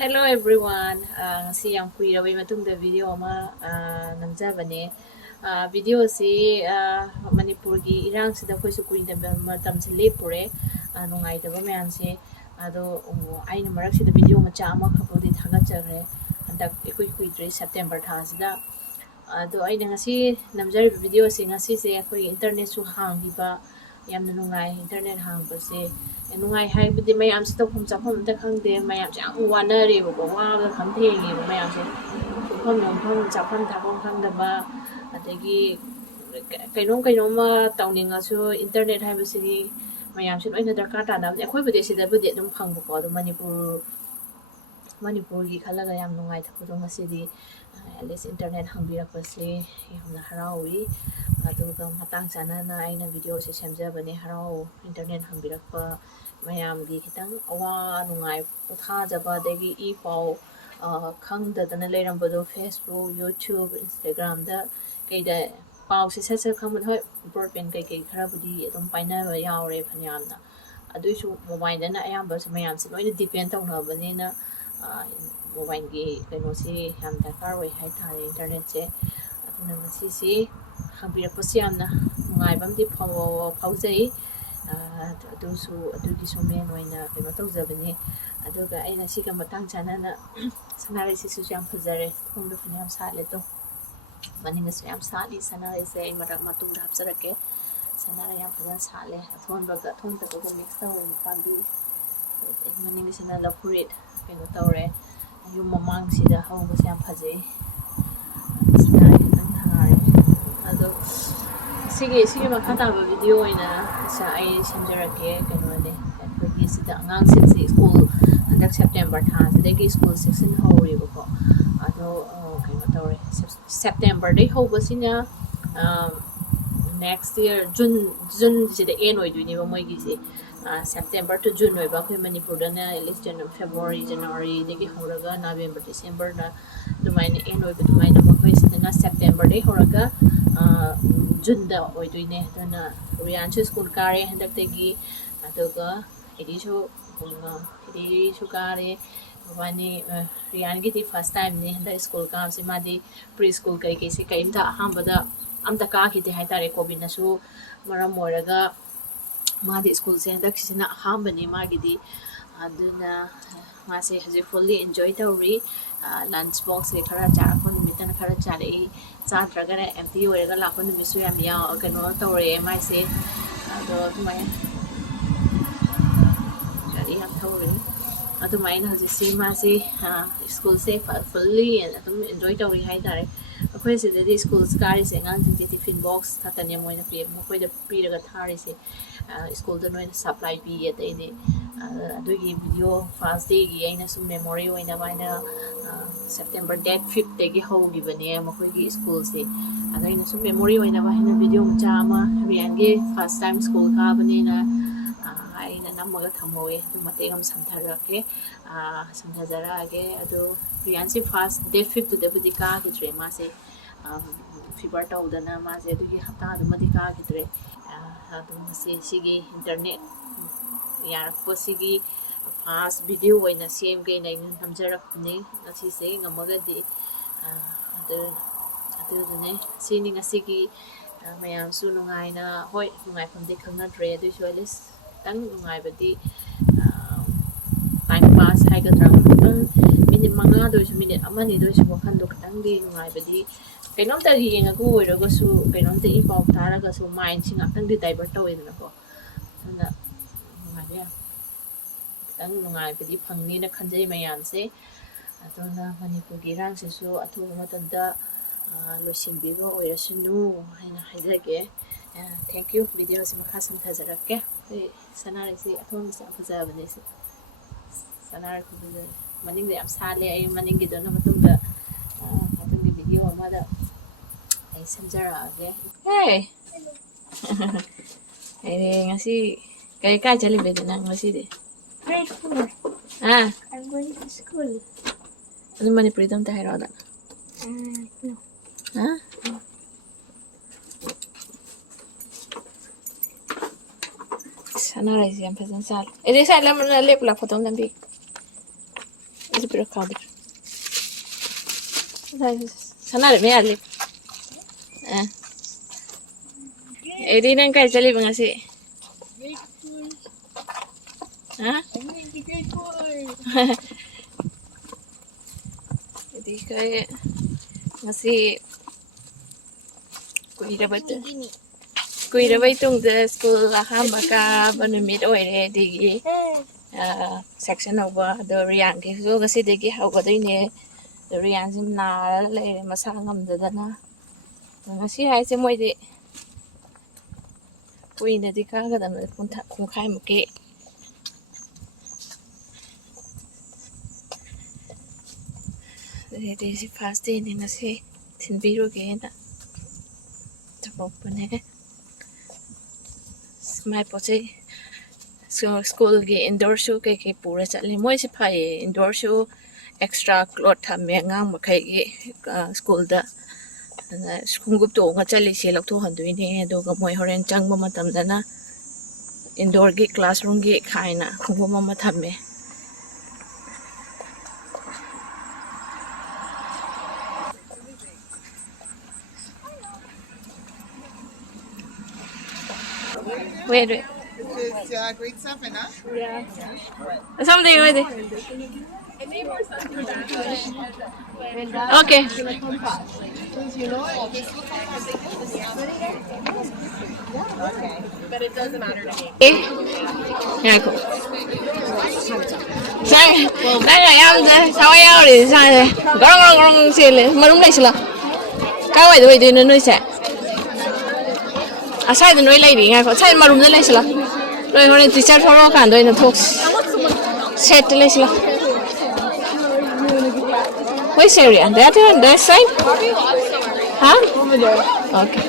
Hello everyone. Ngasi yang kuiraway matungda video ama namjabane. Video si Manipuri irang sida koi su kuina matam se lepure nungai da ba mayam se ado aina marak sida video macha ama khapodi thaga chare andak ekoi kuidre September tha sida ado aina ngasi namjari video si ngasi se koi internet su hangi ba yamna nungai internet hang ba se nungai haibadi mayam se tawpham chafam ta khangde mayam se ang wanare ba wa kham thengi ba mayam se pham pham chafam thabam khangda ba adagi kainom tawningasu internet haibasigi mayam se loina darkar tanabne akhoi budi sida budi adum phangba ko adum Manipur gi khalaga yam nungai thapudong ngasidi at least internet hangbirakpase yamna harawi aduga matang chanana aina video se semjabane harau internet hangbirakpa mayamgi khitang awa nungai pothajaba degi e pau khangdadana leirambado Facebook YouTube Instagram da kaida pau se sa khamad hoi broadband kai kharabudi adum painaba yaure phanyamna aduisu mobile dana ayamba se mayam se loina depend tawnabanina mobile gi kaino si yam dakar oi hai thare internet se aduna ngasi si hangbirakpase yamna nungaibamdi phaujai adugi somen oina kaino tawjabane aduga aina siga matang chanana sanare si su yam phajare thongdo phanyam sale to maninga su yam sali sanare se ai marak matung da hapsarake sanare yam phajan sale athon baga thon ta ko mix ta oi pambi maninga sana lapurit kaino tawre yum mamang sida hawga se yam phajai sanare kitang thare ado sige makha taba video oina sa ai semjarake kaino ne akhoi sida angang se school andak September tha sidagi school section hori bako ado kaino tawre September dai hobasina next year June sida end oiduni ba moi gi se September to June oiba akhoi Manipur dana at least February January dagi horaga November December na dumaina end oiba dumaina makhoi sidana September dai horaga June da oiduine dana Rianchu school kare handak tegi aduga edisu kare wani Rian gi first time ni handa school ka se madi preschool kai se kai da hambada amta ka ki te haitare covid na su maram moraga madi school se handa kisina hambani magidi aduna mase haje fully enjoy tawri lunch box se khara chara ko numitan khara chare chatragara empty oiraga lakon numisu yam ya kano tawre mai se ado tumai kari ham tawre adumaina hajisi masi school se fully adum enjoy tawri haitare akhoi se de school kari se ngang ti tiffin box thatanya moina pe mokoi da piraga thari se school da noina supply bi ate ne adugi video first day gi aina sum memory oina baina September date 5th dagi hogi bane mokoi gi school se adaina sum memory oina baina video cha ma rian gi first time school ka bane na aina namaga thamoe du mategam samtharake samthajarage adu rian si first date 5th de budi ka ki tre ma se fever tawdana ma se du gi hata du madi ka ki tre adu se sigi internet yarakpo sigi fast video oina same ge nai namjarak ni ngasi se ngamagadi adu ne sini ngasi gi mayam su nungaina hoi nungai phamdi khangna tre adu solis tang nungai badi time pass haigadra tang minute manga doisu minute amani doisu wakhan do tang di nungai badi kainom ta yenga ko oiraga su kainom ta impaw taraga su mind sing atang di divert tawedna ko na nungai ya tang nungai badi phangni na khanjai mayam se adona Manipur gi rang se su athu matanda loisinbigo oirasunu haina haidage thank you video si makha samthajarake sanare si athom si afajabane si sanare ku maning de am sale ai maning gi dona matunda matunggi video amada ai samjarage hey ai ngasi kai chali bedina ngasi de Grade 4. I'm going to school. Ano Manipuri dam ta hairo da No. Sana rai siam pesan sal. Ede sa lam na lep la photo nambi. Is pira khadu sana me ali edi nang kai chali bang si ha edi kai ngasi kuira bai tung de school ahamba ka banumit oire digi section over the rian ki so ngasi degi haugadine the rian sim na le masa ngamdadana ngasi haise moide kuina di ka ga dam khungkhai muke this is fast day ni ngasi thinbiru ge na tapopane my poche so school ge indoor show ke pura chale moi se phai indoor show extra cloth thame ngang makhai ge school da khungup to nga chali se lok tho handui ne do ga moi horen changba matam dana indoor ge classroom ge khaina khungu ma thame wait This is grade 7, huh? yeah something with it okay But it doesn't matter to me. yeah cool sai đây là em sao em để sai đây gong gong gong xì lên mà đúng này xí là các bạn tụi nó nuôi sẽ à sai tụi nuôi lấy đi nghe có sai mà đúng này xí là rồi hôm nay teacher follow cả đôi nó thuộc set lấy xí là which area that side huh okay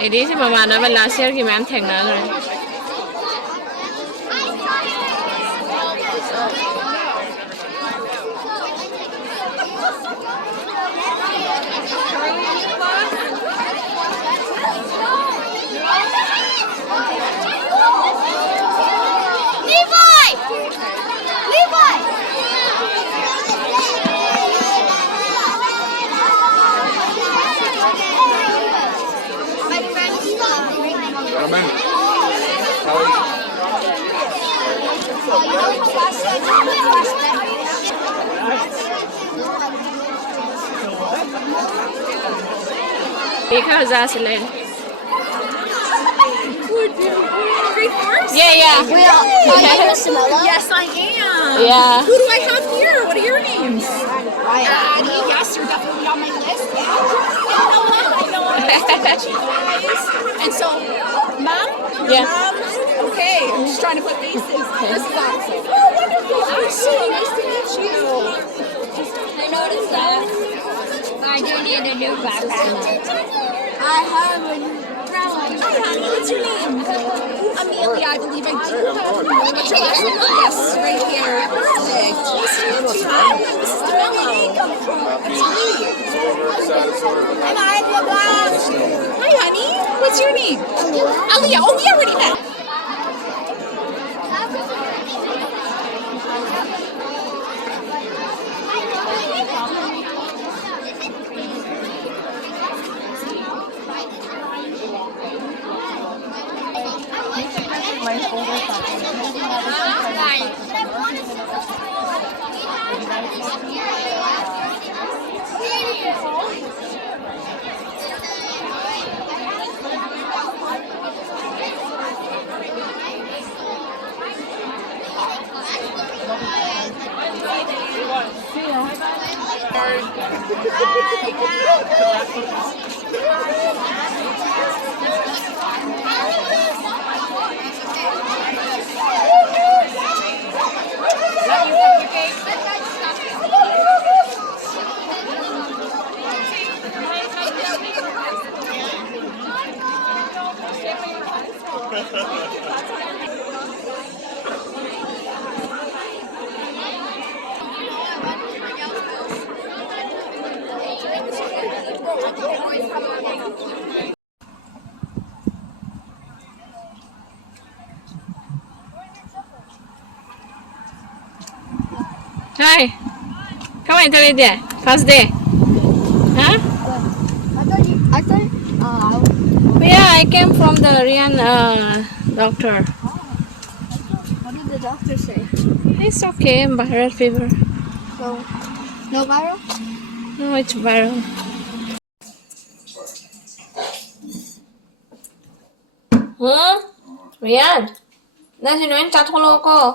Ini sih mama nama last year ki ma'am thengna rồi. देखा जा सले yeah Yes, I am. yeah Who do I have here? What are your names? Addie. Yes, you're definitely on my list. I know. And so, Mom? yeah Okay, I'm just trying to put faces. This is awesome. Oh, wonderful. Ashley, nice to meet you. I noticed that. I do need a new backpack. I have a new brown. Hi, honey. What's your name? Amelia, I believe I do. What's your last name? Yes, right here. Perfect. Nice to meet you. Hi, this is Demella. That's me. And I have a glass. Hi, honey. What's your name? Aliyah. Oh, we already met. Hi. Come on, tell me there. First day. Huh? I thought, Yeah, I came from the Rian doctor. what did the doctor say? It's okay, viral fever. So, no viral? No, it's viral. Huh? Rian? Nãy chị nói chặt không lô cô.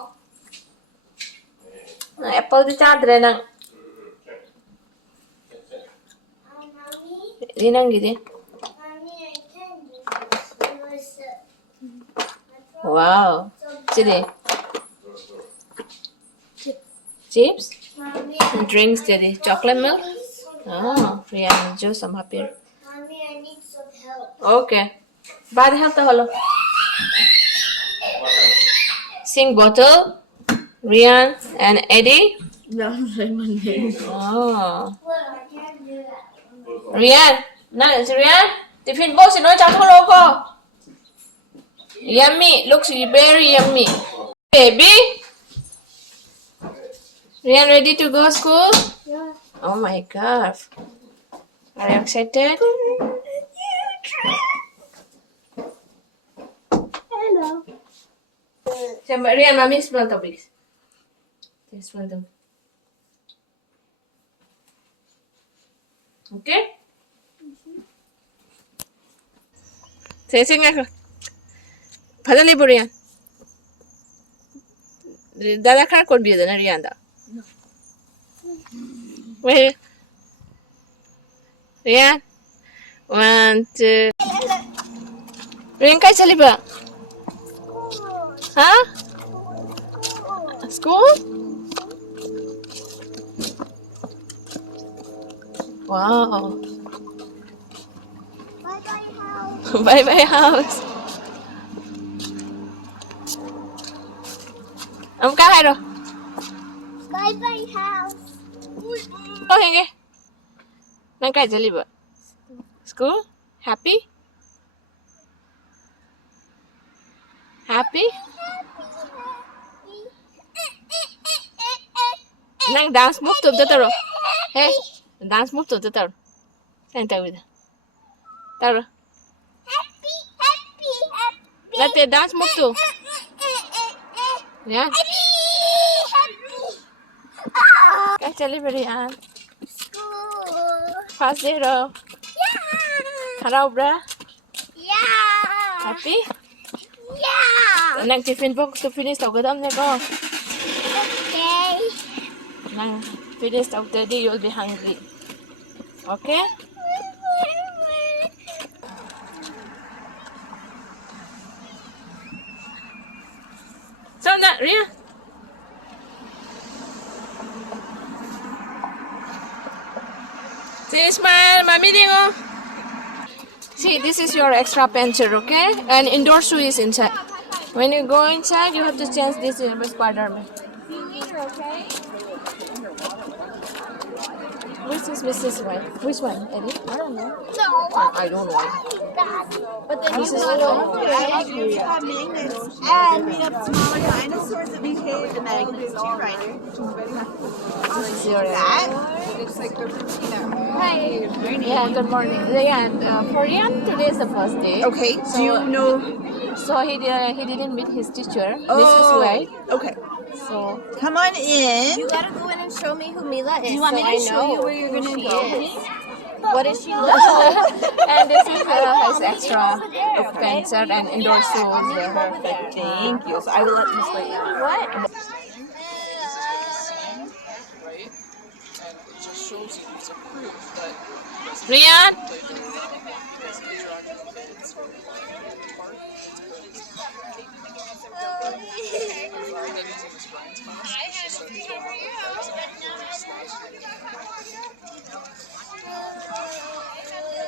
Apple thì chặt rồi nè. Đi nang gì đi? Wow. Chị đi. Chips? And drinks daddy. Chocolate milk? Oh, Rian, juice, I'm happy. Mommy, I need some help. Okay. Bad help hello. Sing bottle. Rian and Eddie. No, my name. Oh. Well, I can't do that. Rian. Nah, it's Rian. Tiffin box, you know, chocolate loco. Yummy. Looks very yummy. Baby. Rian, ready to go school? Yeah. Oh my god. Are you excited? Hello. Rian, mommy smell the pigs. Smell them. Okay? Say sing ako. Padali po Rian. Dada kar kon biyo na Rian da. Wait. Rian. 1, 2. Rian kay sali ba? Huh? School? Wow. Bye-bye house. Bye bye house. Ông cá hay rồi. Bye-bye house. Có hình nghe. Nang kay sali ba? School? Happy? Happy? Nang dance move to the taro. Hey, dance move to the taro. Santa with. Taro. Happy, happy, happy. Let the dance move to. Yeah. Kay sali ba Rian? School. Fast day ro. Yeah. Haraw bra. Yeah. Happy? Yeah. Nang tiffin box to finish tau gadam na ko. Okay. Nang finish tau daddy you'll be hungry. Okay? So that Ria. See smile, mommy dingo. See, this is your extra pencil, okay? And indoor shoe is inside. When you go inside, you have to change this in Spider-Man. Okay. Which is Mrs. White? Which one, Eddie? I don't know. I don't know. But then This you is know, We have magnets, and we have smaller dinosaurs that behave the magnets too, right? This is your Looks like they're Hi. Yeah, good morning. Yeah, and for Ian, today is the first day. Okay, do you know? So he didn't meet his teacher, Oh, Mrs. White. okay. So Come on in. You gotta go in and show me who Mila is. Do you want me so to I show know you where you're who gonna she go? is. What does she look like? and this is his extra pencil and indoor shoes. Perfect. Thank you. So I will let Miss White know. What? Right? And it just shows you it's approved that Rian, because the interaction with kids part that is in Miss Brian's class. So that people have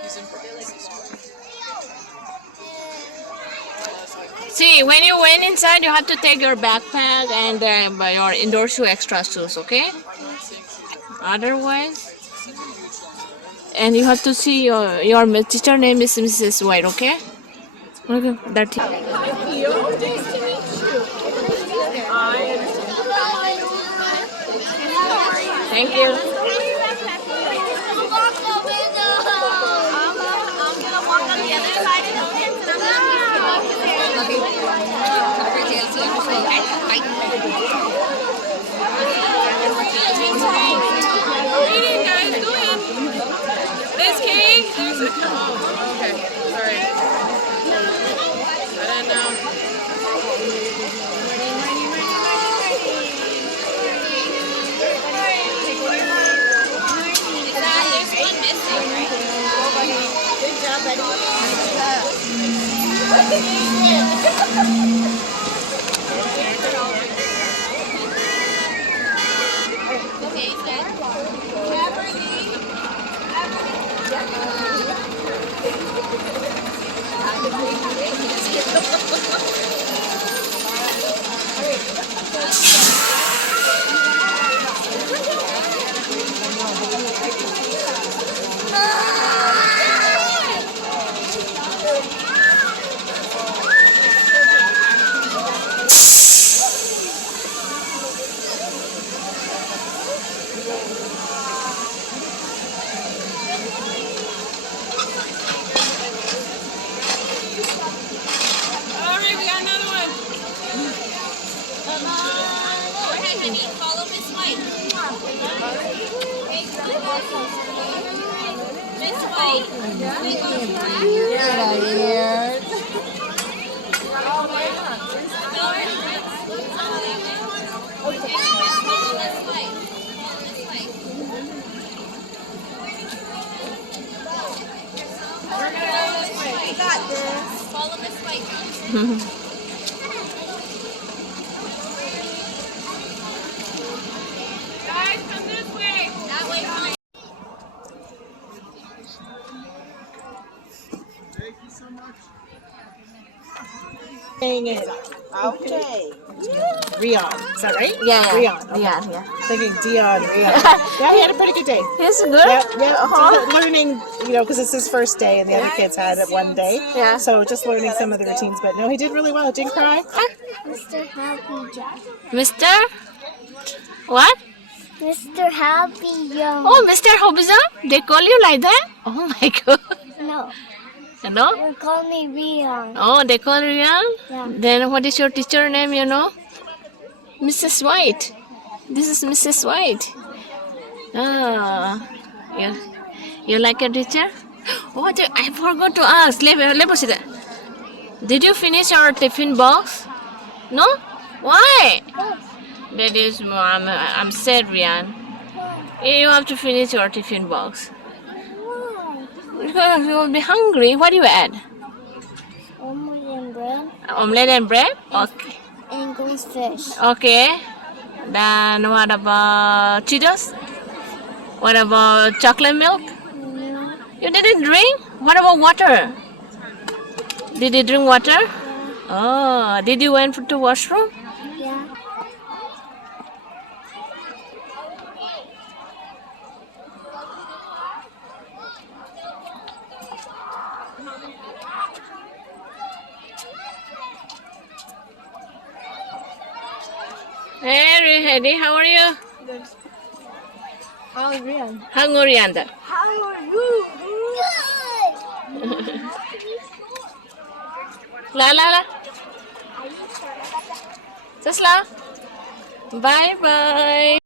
he's in see when you went inside, you have to take your backpack and your indoor shoe, extra shoes, okay? Otherwise, and you have to see your teacher name is Mrs. White, okay? Okay, that's it. Thank you. Walk the window. I'm gonna walk on the other side of the fence and I'm gonna walk What are you doing, guys? Go in. There's Kay. There's a... Oh, okay. Sorry. I don't know. All right, we got another one. Go ahead, honey. Follow Miss White. Miss White. Get out of here. Follow Miss White. We got this. Follow Miss White. Guys, come this way. That way, fine. Saying it. Okay. Rion. Is that right? Yeah. Rion. Okay. Yeah. Thinking Dion, Rion. Yeah, he had a pretty good day. It's good. Yep. Learning, because it's his first day and the other kids had it one day. Yeah. So just learning some of the routines. But no, he did really well. Didn't cry. Mr. Happy Jack. Mr. What? Mr. Happy Young. Oh, Mr. Hobizam? They call you like that? Oh my god. No, Hello? they call me Rion. Oh, they call you young? Yeah. Then what is your teacher name, Mrs. White. This is Mrs. White. Ah, yeah. You like your teacher? Oh, I forgot to ask. Did you finish your tiffin box? No? Why? That is, Mom. I'm sad, Rian. You have to finish your tiffin box. Because you will be hungry. What do you add? Omelet and bread Omelette and bread? Okay. and goldfish. Okay. Then what about Cheetos? What about chocolate milk? You didn't drink? What about water? Did you drink water? Oh, did you went to washroom? Yeah. Hey, Hedy, how are you? How are you? Hungry, Anda. How are you? Good. La. Sasla. Bye bye.